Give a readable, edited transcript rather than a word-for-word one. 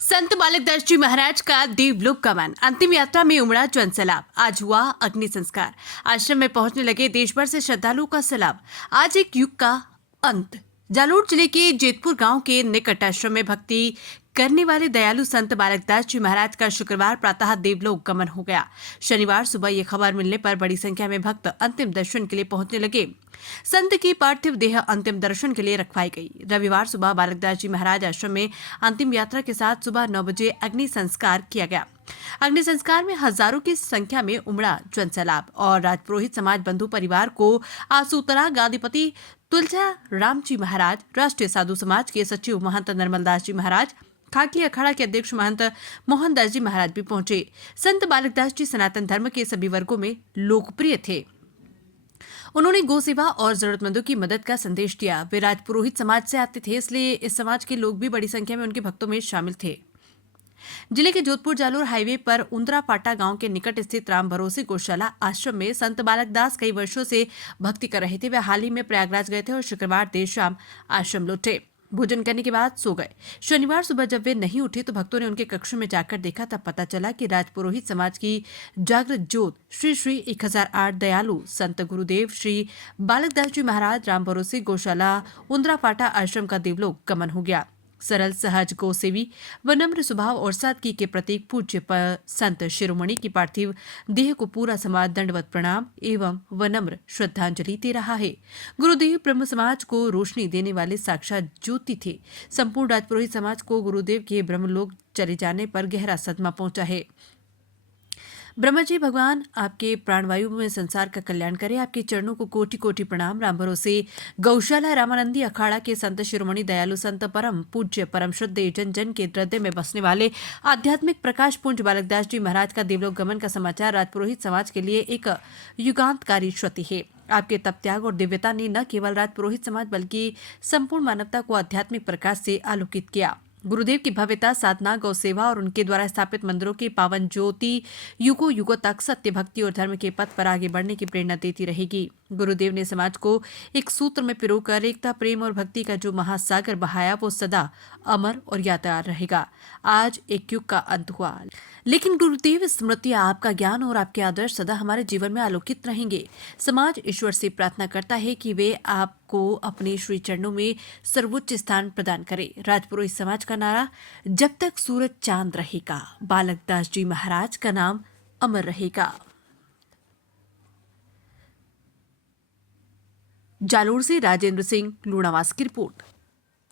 संत बालकदास जी महाराज का देवलोक गमन, अंतिम यात्रा में उमड़ा जन सैलाब। आज हुआ अग्नि संस्कार। आश्रम में पहुंचने लगे देश भर से श्रद्धालुओं का सैलाब। आज एक युग का अंत। जालोर जिले के जेतपुर गांव के निकट आश्रम में भक्ति करने वाले दयालु संत बालकदास जी महाराज का शुक्रवार प्रातः देवलोक गमन हो गया। शनिवार सुबह ये खबर मिलने पर बड़ी संख्या में भक्त अंतिम दर्शन के लिए पहुंचने लगे। संत की पार्थिव देह अंतिम दर्शन के लिए रखवाई गई। रविवार सुबह बालकदास जी महाराज आश्रम में अंतिम यात्रा के साथ सुबह 9 बजे अग्नि संस्कार किया गया। अग्नि संस्कार में हजारों की संख्या में उमड़ा जन सैलाब और राजपुरोहित समाज बंधु परिवार को आसूतरा गादीपति तुलजा राम जी महाराज, राष्ट्रीय साधु समाज के सचिव महंत निर्मलदास जी महाराज, खाकी अखाड़ा के अध्यक्ष महंत मोहनदास जी महाराज भी पहुंचे। संत बालकदास जी सनातन धर्म के सभी वर्गों में लोकप्रिय थे। उन्होंने गौ सेवा और जरूरतमंदों की मदद का संदेश दिया। वे राजपुरोहित समाज से आते थे, इसलिए इस समाज के लोग भी बड़ी संख्या में उनके भक्तों में शामिल थे। जिले के जोधपुर जालोर हाईवे पर उंदरापाटा गांव के निकट स्थित राम भरोसे गौशाला आश्रम में संत बालकदास कई वर्षों से भक्ति कर रहे थे। वे हाल ही में प्रयागराज गए थे और शुक्रवार देर शाम आश्रम लौटे। भोजन करने के बाद सो गए। शनिवार सुबह जब वे नहीं उठे तो भक्तों ने उनके कक्ष में जाकर देखा, तब पता चला कि राजपुरोहित समाज की जागृत ज्योत श्री श्री 1008 दयालु संत गुरुदेव श्री बालकदास जी महाराज राम भरोसे गौशाला उंदरापाटा आश्रम का देवलोक गमन हो गया। सरल सहज गौसेवी व नम्र स्वभाव और सादगी के प्रतीक पूज्य संत शिरोमणि की पार्थिव देह को पूरा समाज दंडवत प्रणाम एवं विनम्र श्रद्धांजलि दे रहा है। गुरुदेव ब्रह्म समाज को रोशनी देने वाले साक्षात ज्योति थे। संपूर्ण राजपुरोहित समाज को गुरुदेव के ब्रह्मलोक चले जाने पर गहरा सदमा पहुंचा है। ब्रह्मा जी भगवान आपके प्राणवायु में संसार का कल्याण करे। आपके चरणों को कोटि कोटि प्रणाम। राम भरोसे गौशाला रामानंदी अखाड़ा के संत शिरोमणि दयालु संत परम पूज्य परम श्रद्धेय जन जन के हृदय में बसने वाले आध्यात्मिक प्रकाश पुंज बालकदास जी महाराज का देवलोक गमन का समाचार राजपुरोहित समाज के लिए एक युगांतकारी क्षति है। आपके तप त्याग और दिव्यता ने न केवल राजपुरोहित समाज बल्कि संपूर्ण मानवता को आध्यात्मिक प्रकाश से आलोकित किया। गुरुदेव की भव्यता, साधना, गौ सेवा और उनके द्वारा स्थापित मंदिरों की पावन ज्योति युगों युगों तक सत्य, भक्ति और धर्म के पथ पर आगे बढ़ने की प्रेरणा देती रहेगी। गुरुदेव ने समाज को एक सूत्र में पिरोकर एकता, प्रेम और भक्ति का जो महासागर बहाया, वो सदा अमर और यादगार रहेगा। आज एक युग का अंत हुआ, लेकिन गुरुदेव स्मृति, आपका ज्ञान और आपके आदर्श सदा हमारे जीवन में आलोकित रहेंगे। समाज ईश्वर से प्रार्थना करता है कि वे आपको अपने श्री चरणों में सर्वोच्च स्थान प्रदान करे। राजपुरोहित समाज का नारा, जब तक सूरज चांद रहेगा, बालकदास जी महाराज का नाम अमर रहेगा। जालोर से राजेंद्र सिंह लूणावास की रिपोर्ट।